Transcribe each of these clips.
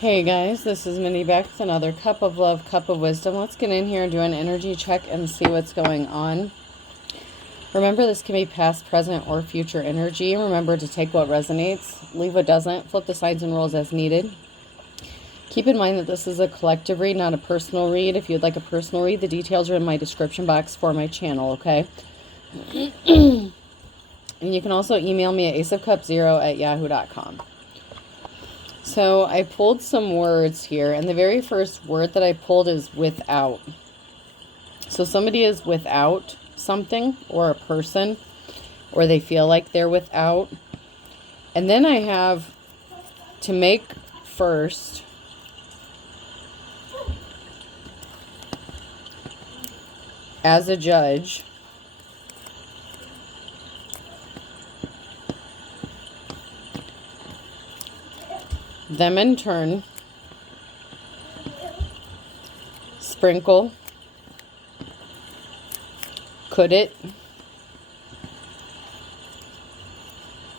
Hey guys, this is Minnie back with another cup of love, cup of wisdom. Let's get in here and do an energy check and see what's going on. Remember, this can be past, present, or future energy. Remember to take what resonates, leave what doesn't, flip the signs and rules as needed. Keep in mind that this is a collective read, not a personal read. If you'd like a personal read, the details are in my description box for my channel, okay? And you can also email me at aceofcups0@yahoo.com. So I pulled some words here, and the very first word that I pulled is without. So somebody is without something, or a person, or they feel like they're without. And then I have to make first. As a judge. Them in turn. Sprinkle. Could it.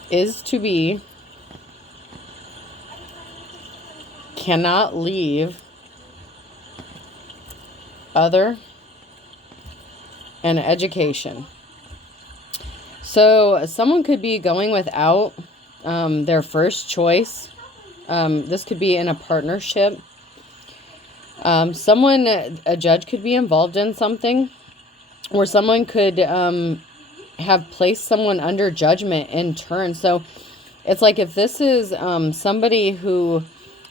Is to be. Cannot leave. Other. And education. So someone could be going without their first choice. This could be in a partnership. Someone, a judge, could be involved in something, or someone could have placed someone under judgment in turn. So it's like if this is somebody who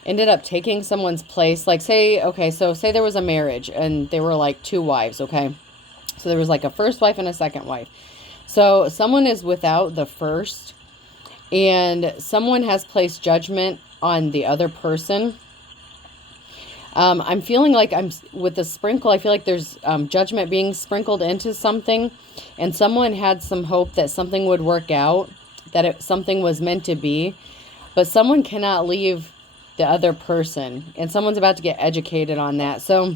ended up taking someone's place, like say there was a marriage and they were like two wives, okay? So there was like a first wife and a second wife. So someone is without the first, and someone has placed judgment on the other person. I'm feeling like with the sprinkle, I feel like there's judgment being sprinkled into something, and someone had some hope that something would work out, that something was meant to be, but someone cannot leave the other person, and someone's about to get educated on that. So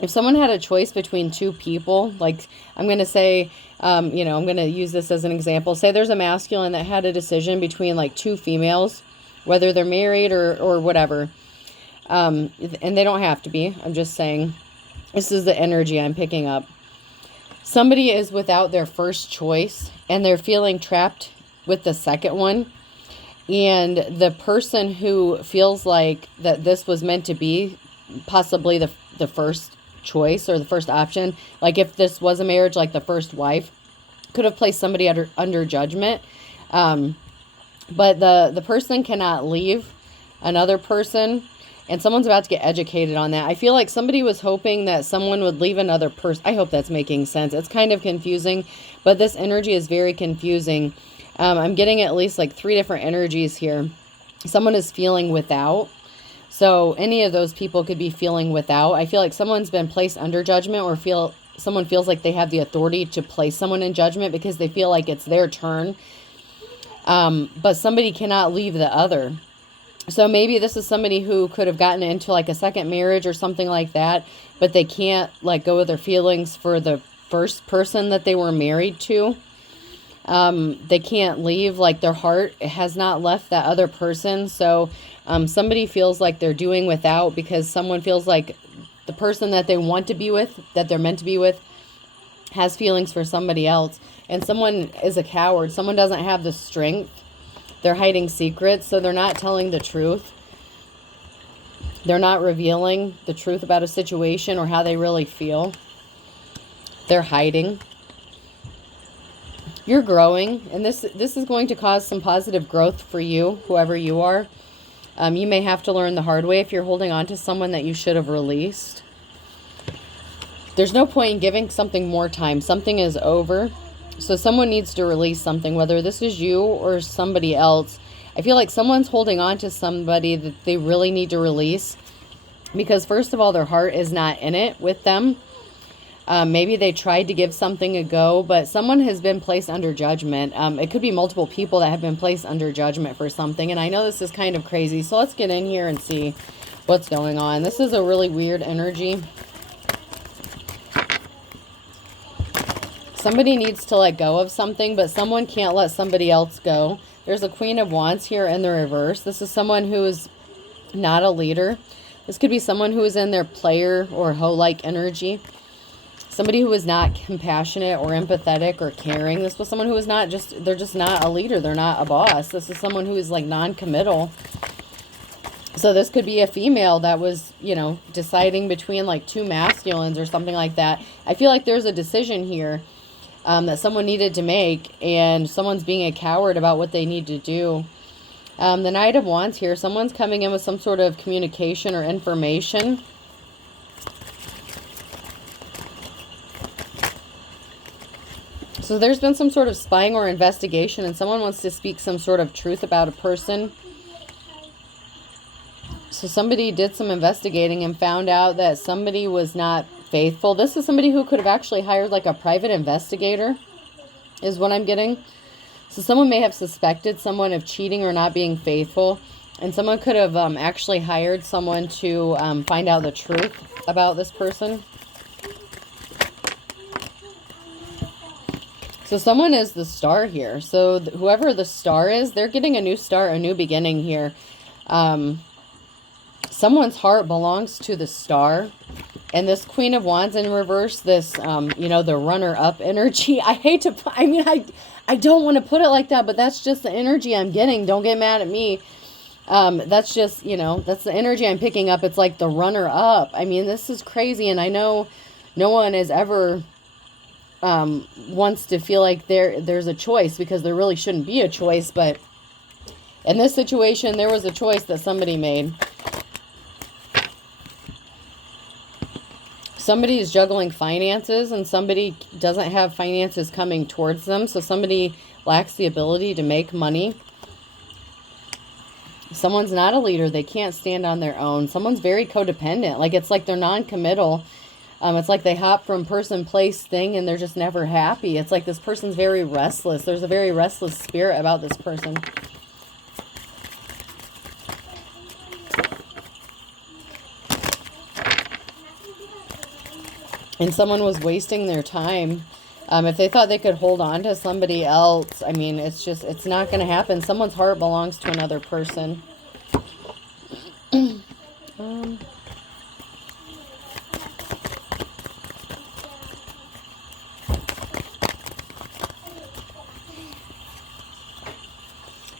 if someone had a choice between two people, like I'm going to say, I'm going to use this as an example. Say there's a masculine that had a decision between like two females, whether they're married or whatever. And they don't have to be. I'm just saying, this is the energy I'm picking up. Somebody is without their first choice, and they're feeling trapped with the second one. And the person who feels like that this was meant to be, possibly the first choice or the first option, like if this was a marriage, like the first wife could have placed somebody under judgment, but the person cannot leave another person, and someone's about to get educated on that. I feel like somebody was hoping that someone would leave another person. I hope that's making sense. It's kind of confusing, but this energy is very confusing. I'm getting at least like 3 different energies here. Someone is feeling without. So any of those people could be feeling without. I feel like someone's been placed under judgment, or someone feels like they have the authority to place someone in judgment because they feel like it's their turn. But somebody cannot leave the other. So maybe this is somebody who could have gotten into like a second marriage or something like that, but they can't let go of their feelings for the first person that they were married to. They can't leave, like their heart has not left that other person. So somebody feels like they're doing without because someone feels like the person that they want to be with, that they're meant to be with, has feelings for somebody else. And someone is a coward. Someone doesn't have the strength. They're hiding secrets, so they're not telling the truth. They're not revealing the truth about a situation or how they really feel. They're hiding. You're growing, and this is going to cause some positive growth for you, whoever you are. You may have to learn the hard way if you're holding on to someone that you should have released. There's no point in giving something more time. Something is over. So someone needs to release something, whether this is you or somebody else. I feel like someone's holding on to somebody that they really need to release because, first of all, their heart is not in it with them. Maybe they tried to give something a go, but someone has been placed under judgment. It could be multiple people that have been placed under judgment for something. And I know this is kind of crazy. So let's get in here and see what's going on. This is a really weird energy. Somebody needs to let go of something, but someone can't let somebody else go. There's a Queen of Wands here in the reverse. This is someone who is not a leader. This could be someone who is in their player or hoe-like energy. Somebody who is not compassionate or empathetic or caring. This was someone who is not just, they're just not a leader. They're not a boss. This is someone who is like non-committal. So this could be a female that was, you know, deciding between like two masculines or something like that. I feel like there's a decision here that someone needed to make, and someone's being a coward about what they need to do. The Knight of Wands here, someone's coming in with some sort of communication or information. So there's been some sort of spying or investigation, and someone wants to speak some sort of truth about a person. So somebody did some investigating and found out that somebody was not faithful. This is somebody who could have actually hired like a private investigator, is what I'm getting. So someone may have suspected someone of cheating or not being faithful, and someone could have actually hired someone to find out the truth about this person. So someone is the star here. So whoever the star is, they're getting a new start, a new beginning here. Someone's heart belongs to the star. And this Queen of Wands in reverse, this, you know, the runner-up energy. I hate to, I mean, I don't want to put it like that, but that's just the energy I'm getting. Don't get mad at me. That's just, you know, that's the energy I'm picking up. It's like the runner-up. I mean, this is crazy. And I know no one is ever wants to feel like there's a choice, because there really shouldn't be a choice. But in this situation, there was a choice that somebody made. Somebody is juggling finances, and somebody doesn't have finances coming towards them. So somebody lacks the ability to make money. Someone's not a leader. They can't stand on their own. Someone's very codependent. Like, it's like they're non-committal. It's like they hop from person, place, thing, and they're just never happy. It's like this person's very restless. There's a very restless spirit about this person. And someone was wasting their time. If they thought they could hold on to somebody else, I mean, it's just, it's not going to happen. Someone's heart belongs to another person.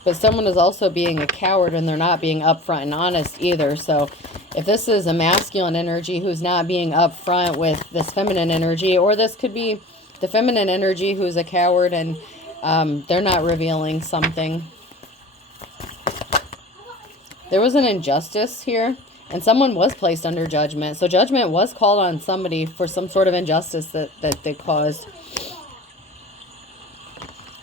But someone is also being a coward, and they're not being upfront and honest either. So if this is a masculine energy who's not being upfront with this feminine energy, or this could be the feminine energy who's a coward and they're not revealing something. There was an injustice here, and someone was placed under judgment. So judgment was called on somebody for some sort of injustice that they caused.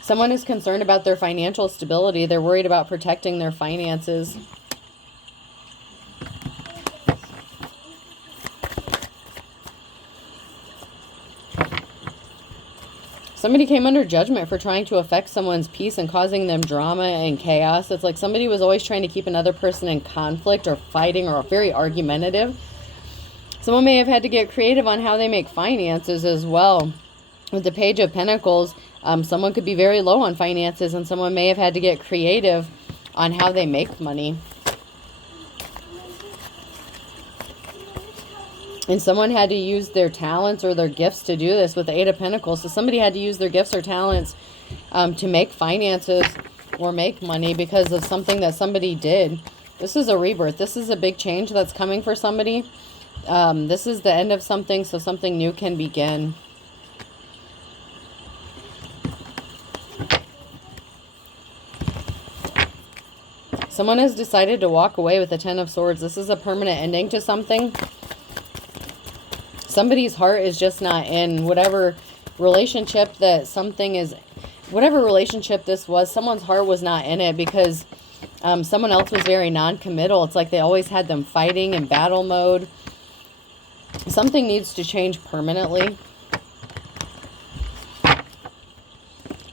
Someone is concerned about their financial stability. They're worried about protecting their finances. Somebody came under judgment for trying to affect someone's peace and causing them drama and chaos. It's like somebody was always trying to keep another person in conflict or fighting or very argumentative. Someone may have had to get creative on how they make finances as well. With the Page of Pentacles, someone could be very low on finances, and someone may have had to get creative on how they make money. And someone had to use their talents or their gifts to do this with the Eight of Pentacles. So somebody had to use their gifts or talents to make finances or make money because of something that somebody did. This is a rebirth. This is a big change that's coming for somebody. This is the end of something, so something new can begin. Someone has decided to walk away with the Ten of Swords. This is a permanent ending to something. Somebody's heart is just not in whatever relationship that something is, whatever relationship this was, someone's heart was not in it because someone else was very non-committal. It's like they always had them fighting in battle mode. Something needs to change permanently.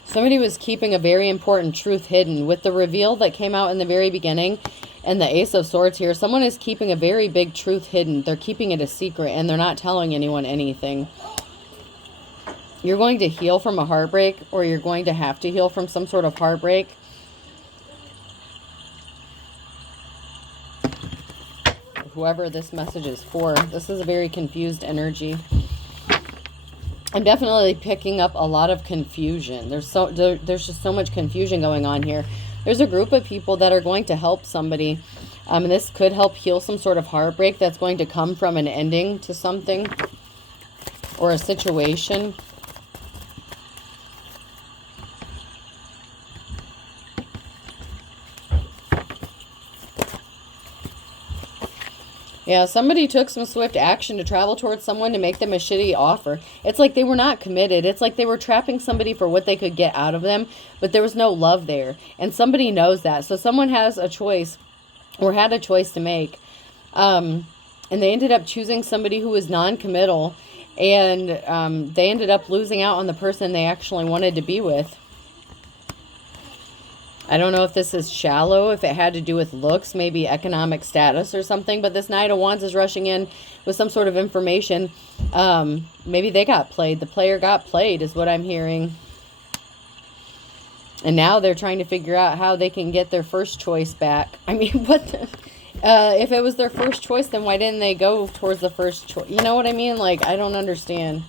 Somebody was keeping a very important truth hidden. With the reveal that came out in the very beginning and the Ace of Swords here, someone is keeping a very big truth hidden. They're keeping it a secret and they're not telling anyone anything. You're going to heal from a heartbreak, or you're going to have to heal from some sort of heartbreak. whoever this message is for. This is a very confused energy. I'm definitely picking up a lot of confusion. There's just so much confusion going on here. There's a group of people that are going to help somebody. And this could help heal some sort of heartbreak that's going to come from an ending to something or a situation. Yeah, somebody took some swift action to travel towards someone to make them a shitty offer. It's like they were not committed. It's like they were trapping somebody for what they could get out of them, but there was no love there. And somebody knows that. So someone has a choice or had a choice to make. And they ended up choosing somebody who was non-committal. And they ended up losing out on the person they actually wanted to be with. I don't know if this is shallow, if it had to do with looks, maybe economic status or something. But this Knight of Wands is rushing in with some sort of information. Maybe they got played. The player got played is what I'm hearing. And now they're trying to figure out how they can get their first choice back. I mean, what the... if it was their first choice, then why didn't they go towards the first choice? You know what I mean? Like, I don't understand.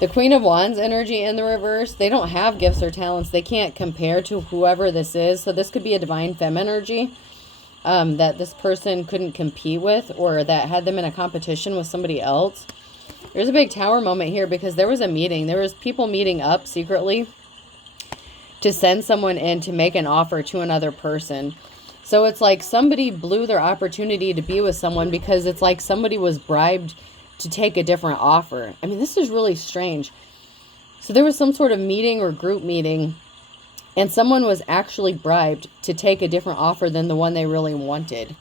The Queen of Wands energy in the reverse, they don't have gifts or talents. They can't compare to whoever this is. So this could be a divine femme energy that this person couldn't compete with, or that had them in a competition with somebody else. There's a big Tower moment here because there was a meeting. There was people meeting up secretly to send someone in to make an offer to another person. So it's like somebody blew their opportunity to be with someone because it's like somebody was bribed to take a different offer. I mean, this is really strange. So there was some sort of meeting or group meeting, and someone was actually bribed to take a different offer than the one they really wanted.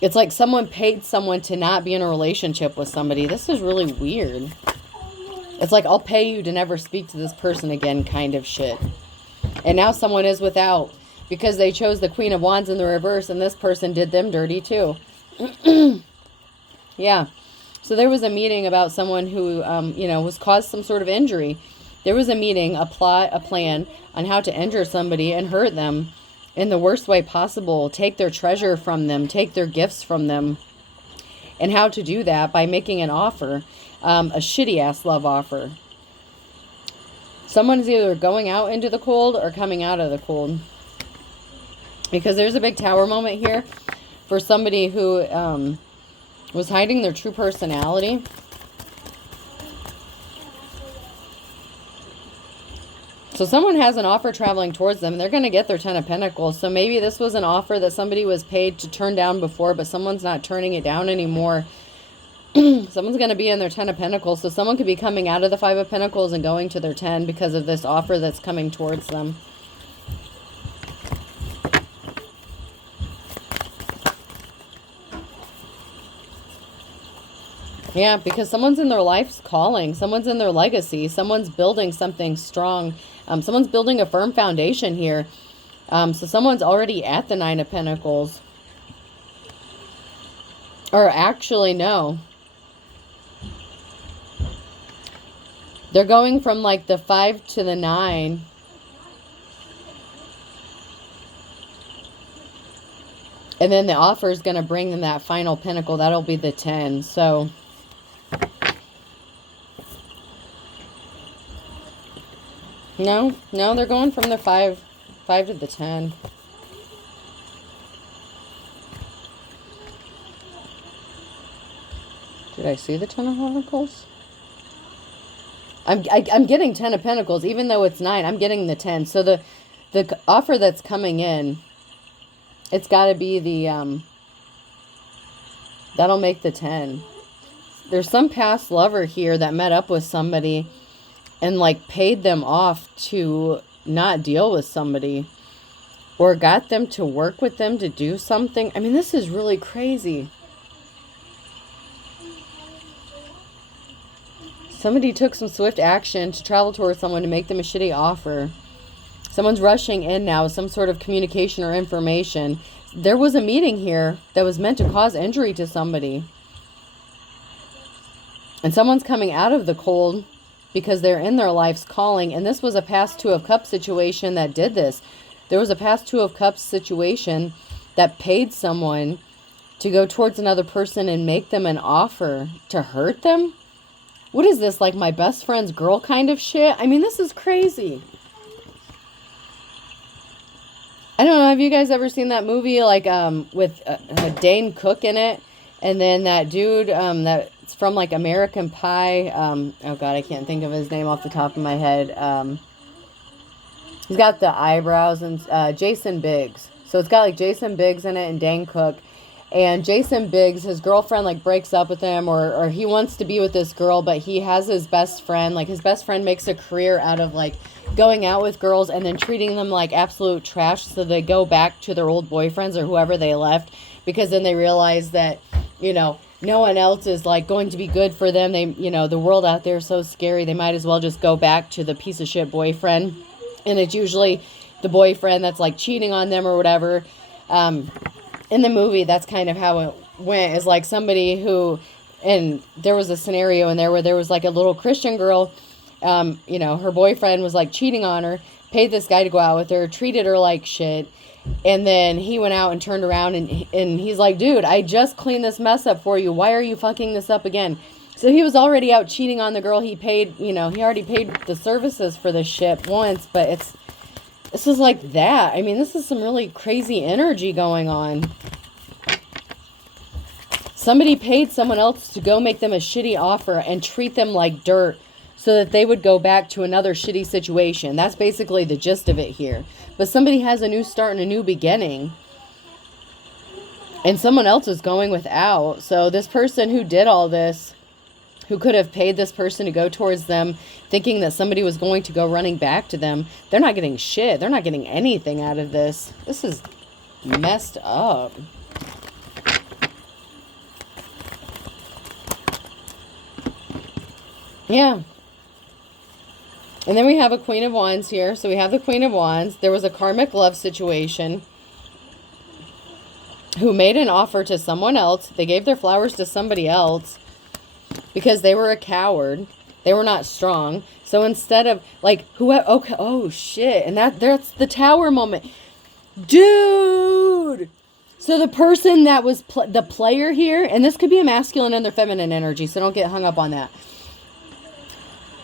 It's like someone paid someone to not be in a relationship with somebody. This is really weird. It's like, I'll pay you to never speak to this person again kind of shit. And now someone is without because they chose the Queen of Wands in the reverse, and this person did them dirty too. Yeah. So there was a meeting about someone who, was caused some sort of injury. There was a meeting, a plot, a plan on how to injure somebody and hurt them in the worst way possible. Take their treasure from them, take their gifts from them. And how to do that by making an offer, a shitty-ass love offer. Someone's either going out into the cold or coming out of the cold. Because there's a big Tower moment here for somebody who... was hiding their true personality. So someone has an offer traveling towards them. They're going to get their 10 of Pentacles. So maybe this was an offer that somebody was paid to turn down before, but someone's not turning it down anymore. Someone's going to be in their 10 of Pentacles. So someone could be coming out of the 5 of Pentacles and going to their 10 because of this offer that's coming towards them. Yeah, because someone's in their life's calling. Someone's in their legacy. Someone's building something strong. Someone's building a firm foundation here. So someone's already at the 9 of Pentacles. Or actually, no. They're going from like the 5 to the 9. And then the offer is going to bring them that final Pentacle. That'll be the 10. So... No, they're going from the 5 to the 10. Did I see the 10 of Pentacles? I'm getting 10 of Pentacles, even though it's 9. I'm getting the 10. So the offer that's coming in, it's got to be the that'll make the 10. There's some past lover here that met up with somebody and like paid them off to not deal with somebody, or got them to work with them to do something. I mean, this is really crazy. Somebody took some swift action to travel towards someone to make them a shitty offer. Someone's rushing in now with some sort of communication or information. There was a meeting here that was meant to cause injury to somebody. And someone's coming out of the cold because they're in their life's calling. And this was a past 2 of Cups situation that did this. there was a past Two of Cups situation that paid someone to go towards another person and make them an offer to hurt them. What is this, like my best friend's girl kind of shit? I mean, this is crazy. I don't know, have you guys ever seen that movie, like, with Dane Cook in it? And then that dude, that's from, like, American Pie, oh god, I can't think of his name off the top of my head. He's got the eyebrows, and, Jason Biggs. So it's got, like, Jason Biggs in it and Dane Cook. And Jason Biggs, his girlfriend, like, breaks up with him, or he wants to be with this girl, but he has his best friend. Like, his best friend makes a career out of, like, going out with girls and then treating them like absolute trash, so they go back to their old boyfriends or whoever they left, because then they realize that, you know, no one else is, like, going to be good for them. They, you know, the world out there is so scary, they might as well just go back to the piece of shit boyfriend. And it's usually the boyfriend that's, like, cheating on them or whatever. In the movie, that's kind of how it went, is like somebody who, and there was a scenario in there where there was like a little Christian girl, you know, her boyfriend was like cheating on her, paid this guy to go out with her, treated her like shit, and then he went out and turned around and he's like, dude, I just cleaned this mess up for you, why are you fucking this up again? So he was already out cheating on the girl. He paid, you know, he already paid the services for this shit once, but this is like that. I mean, this is some really crazy energy going on. Somebody paid someone else to go make them a shitty offer and treat them like dirt so that they would go back to another shitty situation. That's basically the gist of it here. But somebody has a new start and a new beginning, and someone else is going without. So this person who did all this, who could have paid this person to go towards them, thinking that somebody was going to go running back to them, they're not getting shit. They're not getting anything out of this. This is messed up. Yeah. And then we have a Queen of Wands here. So we have the Queen of Wands. There was a karmic love situation who made an offer to someone else. They gave their flowers to somebody else because they were a coward. They were not strong. So instead of, like, okay, oh shit. And that's the Tower moment. Dude! So the person that was the player here, and this could be a masculine and their feminine energy, so don't get hung up on that.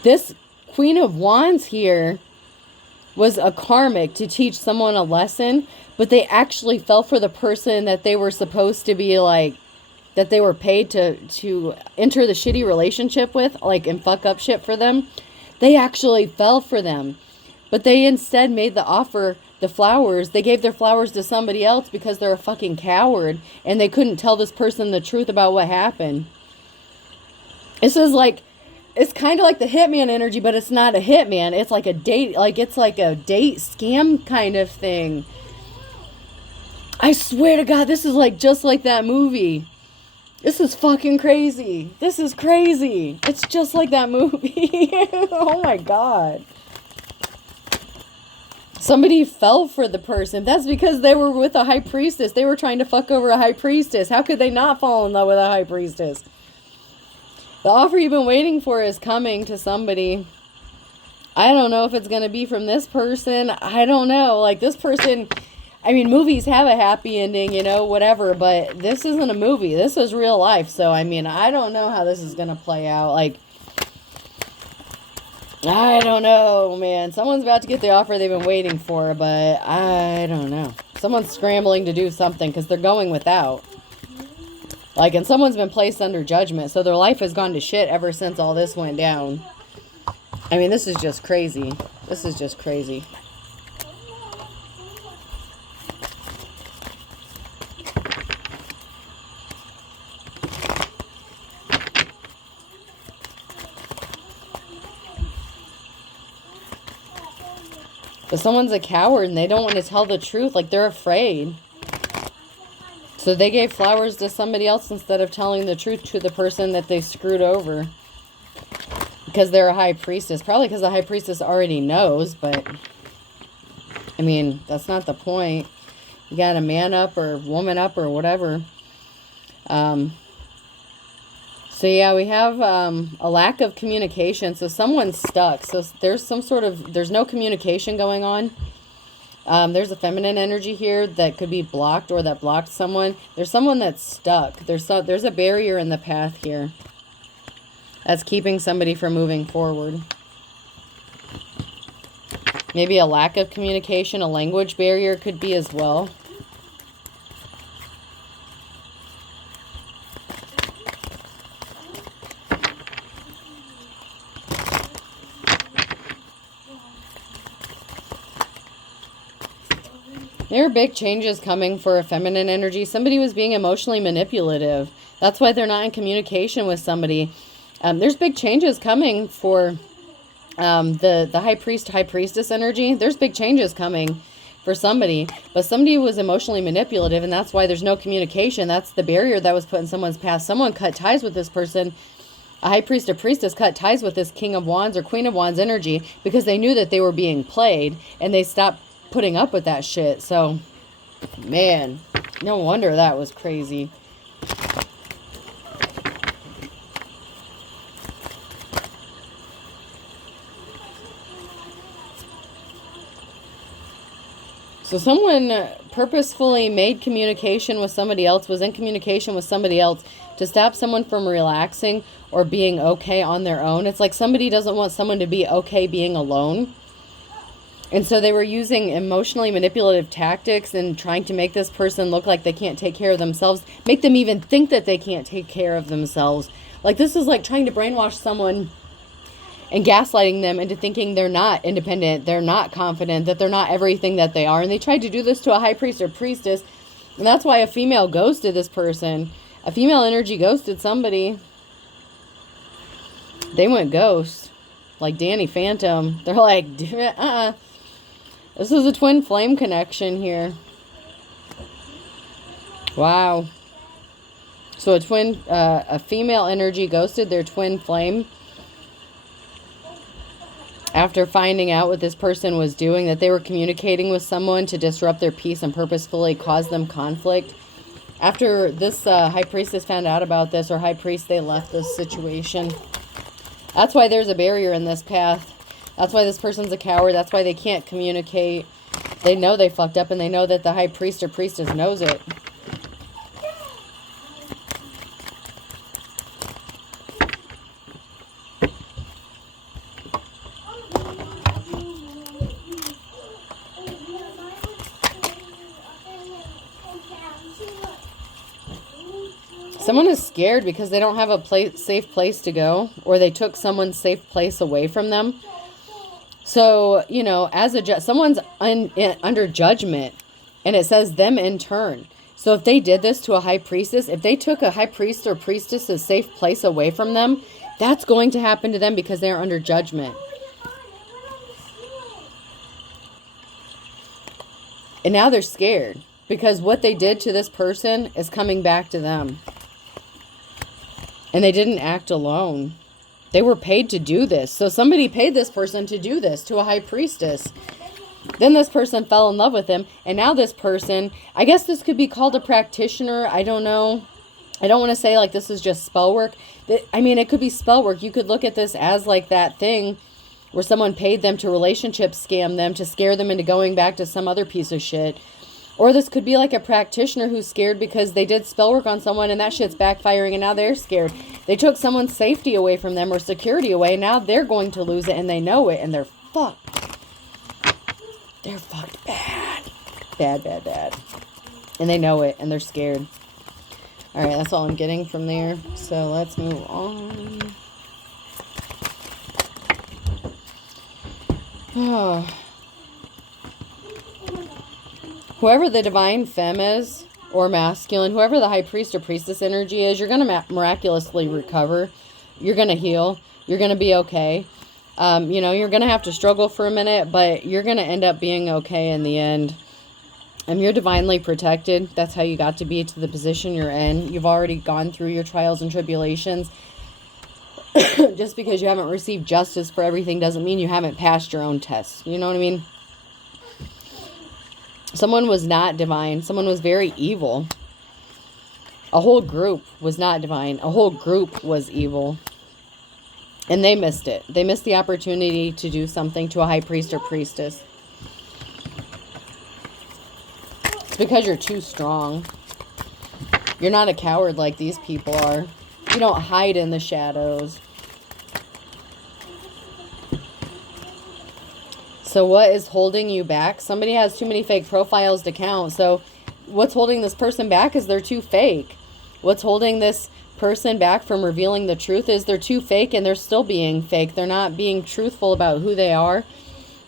This Queen of Wands here was a karmic to teach someone a lesson, but they actually fell for the person that they were supposed to be, like, that they were paid to enter the shitty relationship with, like, and fuck up shit for them. They actually fell for them. But they instead made the offer, the flowers, they gave their flowers to somebody else because they're a fucking coward, and they couldn't tell this person the truth about what happened. This is like, it's kind of like the hitman energy, but it's not a hitman. It's like a date, like it's like a date scam kind of thing. I swear to God, this is like just like that movie. This is fucking crazy. This is crazy. It's just like that movie. Oh my God. Somebody fell for the person. That's because they were with a high priestess. They were trying to fuck over a high priestess. How could they not fall in love with a high priestess? The offer you've been waiting for is coming to somebody. I don't know if it's going to be from this person. I don't know. Like, this person, I mean, movies have a happy ending, you know, whatever. But this isn't a movie. This is real life. So, I mean, I don't know how this is going to play out. Like, I don't know, man. Someone's about to get the offer they've been waiting for. But I don't know. Someone's scrambling to do something because they're going without. Like, and someone's been placed under judgment. So their life has gone to shit ever since all this went down. I mean, this is just crazy. This is just crazy. But someone's a coward and they don't want to tell the truth. Like, they're afraid. So they gave flowers to somebody else instead of telling the truth to the person that they screwed over. Because they're a high priestess. Probably because the high priestess already knows, but I mean, that's not the point. You got to man up or woman up or whatever. So yeah, we have a lack of communication. So someone's stuck. So there's some sort of, there's no communication going on. There's a feminine energy here that could be blocked or that blocked someone. There's someone that's stuck. There's a barrier in the path here that's keeping somebody from moving forward. Maybe a lack of communication, a language barrier could be as well. There are big changes coming for a feminine energy. Somebody was being emotionally manipulative. That's why they're not in communication with somebody. There's big changes coming for the high priest, high priestess energy. There's big changes coming for somebody. But somebody was emotionally manipulative, and that's why there's no communication. That's the barrier that was put in someone's past. Someone cut ties with this person. A high priest or priestess cut ties with this King of Wands or Queen of Wands energy because they knew that they were being played, and they stopped putting up with that shit. So, man, no wonder that was crazy. So someone purposefully made communication with somebody else, was in communication with somebody else to stop someone from relaxing or being okay on their own. It's like somebody doesn't want someone to be okay being alone. And so they were using emotionally manipulative tactics and trying to make this person look like they can't take care of themselves. Make them even think that they can't take care of themselves. Like, this is like trying to brainwash someone and gaslighting them into thinking they're not independent, they're not confident, that they're not everything that they are. And they tried to do this to a high priest or priestess. And that's why a female ghosted this person. A female energy ghosted somebody. They went ghost. Like Danny Phantom. They're like, This is a twin flame connection here. Wow. So a female energy ghosted their twin flame after finding out what this person was doing, that they were communicating with someone to disrupt their peace and purposefully cause them conflict. After this high priestess found out about this, or high priest, they left this situation. That's why there's a barrier in this path. That's why this person's a coward. That's why they can't communicate. They know they fucked up, and they know that the high priest or priestess knows it. Someone is scared because they don't have a safe place to go, or they took someone's safe place away from them. So, you know, as someone's under judgment, and it says them in turn. So if they did this to a high priestess, if they took a high priest or priestess's safe place away from them, that's going to happen to them because they are under judgment. And now they're scared because what they did to this person is coming back to them. And they didn't act alone. They were paid to do this. So somebody paid this person to do this to a high priestess. Then this person fell in love with him. And now this person, I guess this could be called a practitioner. I don't know. I don't want to say like this is just spell work. I mean, it could be spell work. You could look at this as like that thing where someone paid them to relationship scam them, to scare them into going back to some other piece of shit. Or this could be like a practitioner who's scared because they did spell work on someone and that shit's backfiring and now they're scared. They took someone's safety away from them or security away. And now they're going to lose it and they know it and they're fucked. They're fucked bad. Bad, bad, bad. And they know it and they're scared. All right, that's all I'm getting from there. So let's move on. Oh. Whoever the divine femme is, or masculine, whoever the high priest or priestess energy is, you're going to miraculously recover. You're going to heal. You're going to be okay. You know, you're going to have to struggle for a minute, but you're going to end up being okay in the end. You're divinely protected. That's how you got to be to the position you're in. You've already gone through your trials and tribulations. Just because you haven't received justice for everything doesn't mean you haven't passed your own tests. You know what I mean? Someone was not divine. Someone was very evil. A whole group was not divine. A whole group was evil. And they missed it. They missed the opportunity to do something to a high priest or priestess. It's because you're too strong. You're not a coward like these people are. You don't hide in the shadows. So what is holding you back? Somebody has too many fake profiles to count. So what's holding this person back is they're too fake. What's holding this person back from revealing the truth is they're too fake, and they're still being fake. They're not being truthful about who they are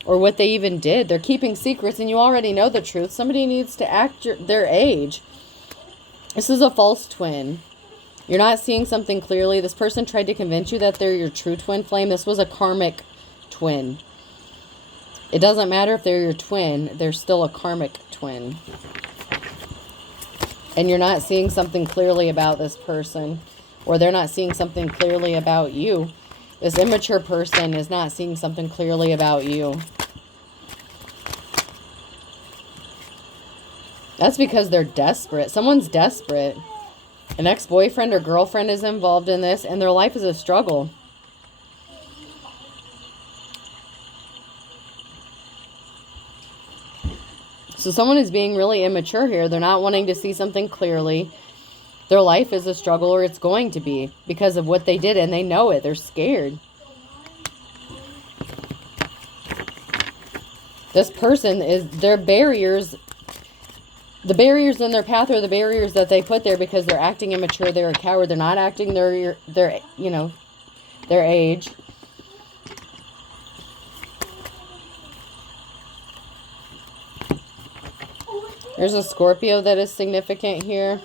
or what they even did. They're keeping secrets, and you already know the truth. Somebody needs to act their age. This is a false twin. You're not seeing something clearly. This person tried to convince you that they're your true twin flame. This was a karmic twin. It doesn't matter if they're your twin. They're still a karmic twin. And you're not seeing something clearly about this person. Or they're not seeing something clearly about you. This immature person is not seeing something clearly about you. That's because they're desperate. Someone's desperate. An ex-boyfriend or girlfriend is involved in this, and their life is a struggle. So someone is being really immature here. They're not wanting to see something clearly. Their life is a struggle, or it's going to be, because of what they did, and they know it. They're scared. This person is, their barriers, the barriers in their path are the barriers that they put there because they're acting immature. They're a coward. They're not acting their you know, their age. There's a Scorpio that is significant here,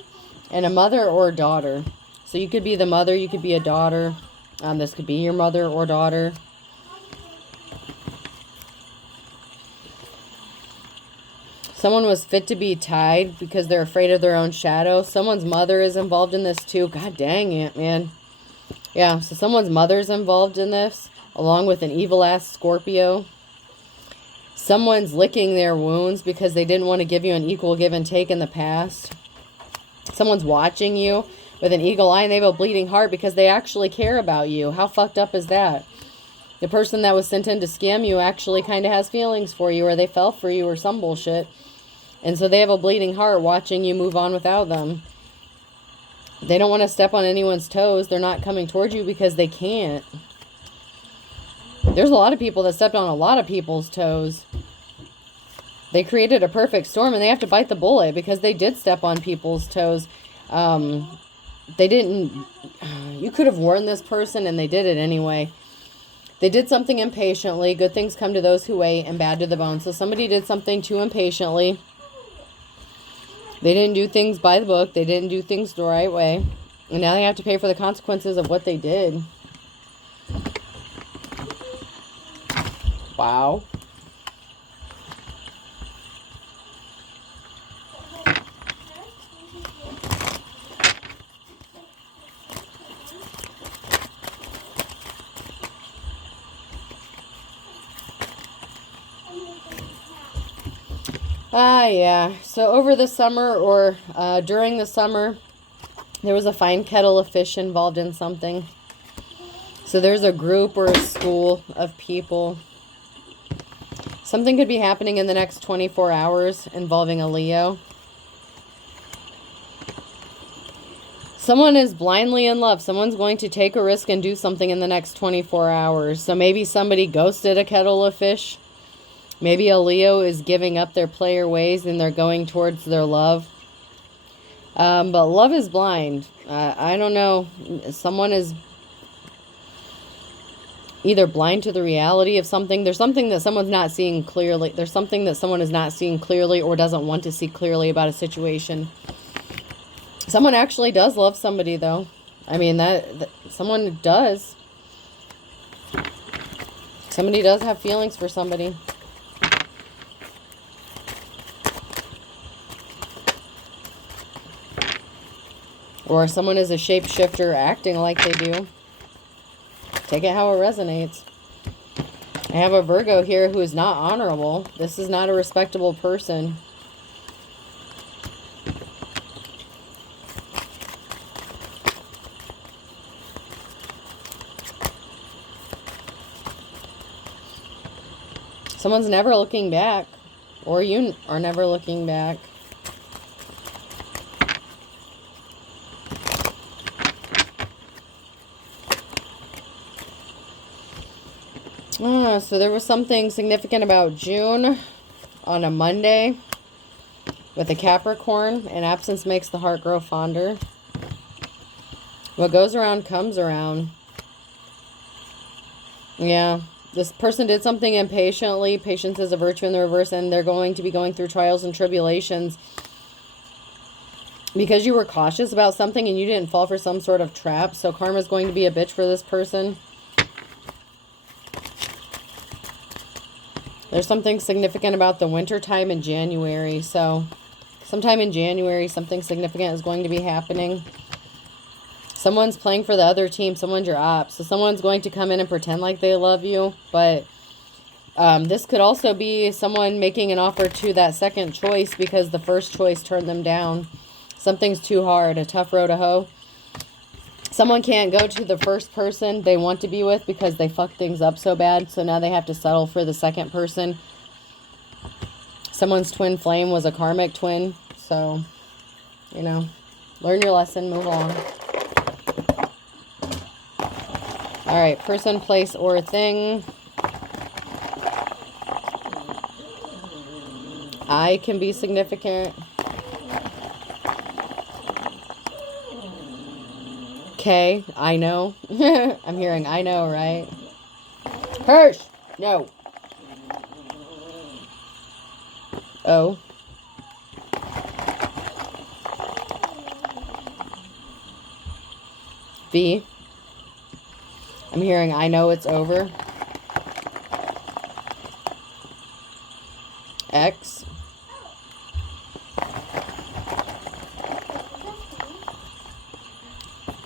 and a mother or a daughter. So you could be the mother, you could be a daughter. This could be your mother or daughter. Someone was fit to be tied because they're afraid of their own shadow. Someone's mother is involved in this too. God dang it, man. Yeah, so someone's mother is involved in this, along with an evil-ass Scorpio. Someone's licking their wounds because they didn't want to give you an equal give and take in the past. Someone's watching you with an eagle eye, and they have a bleeding heart because they actually care about you. How fucked up is that? The person that was sent in to scam you actually kind of has feelings for you, or they fell for you, or some bullshit. And so they have a bleeding heart watching you move on without them. They don't want to step on anyone's toes. They're not coming towards you because they can't. There's a lot of people that stepped on a lot of people's toes. They created a perfect storm, and they have to bite the bullet because they did step on people's toes. They didn't... You could have warned this person, and they did it anyway. They did something impatiently. Good things come to those who wait, and bad to the bone. So somebody did something too impatiently. They didn't do things by the book. They didn't do things the right way. And now they have to pay for the consequences of what they did. Wow. Yeah. So over the summer, or during the summer, there was a fine kettle of fish involved in something. So there's a group or a school of people. Something could be happening in the next 24 hours involving a Leo. Someone is blindly in love. Someone's going to take a risk and do something in the next 24 hours. So maybe somebody ghosted a kettle of fish. Maybe a Leo is giving up their player ways and they're going towards their love. But love is blind. I don't know. Someone is either blind to the reality of something. There's something that someone's not seeing clearly. There's something that someone is not seeing clearly or doesn't want to see clearly about a situation. Someone actually does love somebody, though. I mean, that someone does. Somebody does have feelings for somebody. Or someone is a shapeshifter acting like they do. Take it how it resonates. I have a Virgo here who is not honorable. This is not a respectable person. Someone's never looking back. Or you are never looking back. So there was something significant about June on a Monday with a Capricorn, and absence makes the heart grow fonder. What goes around comes around. Yeah. This person did something impatiently. Patience is a virtue in the reverse, and they're going to be going through trials and tribulations because you were cautious about something and you didn't fall for some sort of trap. So karma is going to be a bitch for this person. There's something significant about the winter time in January. So sometime in January, something significant is going to be happening. Someone's playing for the other team. Someone's your op. So someone's going to come in and pretend like they love you. But this could also be someone making an offer to that second choice because the first choice turned them down. Something's too hard. A tough road to hoe. Someone can't go to the first person they want to be with because they fucked things up so bad. So now they have to settle for the second person. Someone's twin flame was a karmic twin. So, you know, learn your lesson. Move on. All right, person, place, or thing. I can be significant. K, I know. I'm hearing I know, right? Hirsch! No. O. V. I'm hearing I know it's over. X.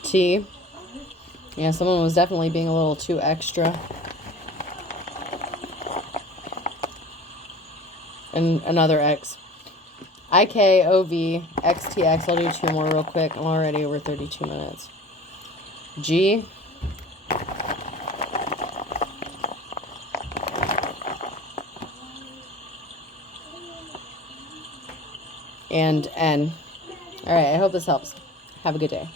T. Yeah, someone was definitely being a little too extra. And another X. IKOV, XTX. I'll do 2 more real quick. I'm already over 32 minutes. G. And N. All right, I hope this helps. Have a good day.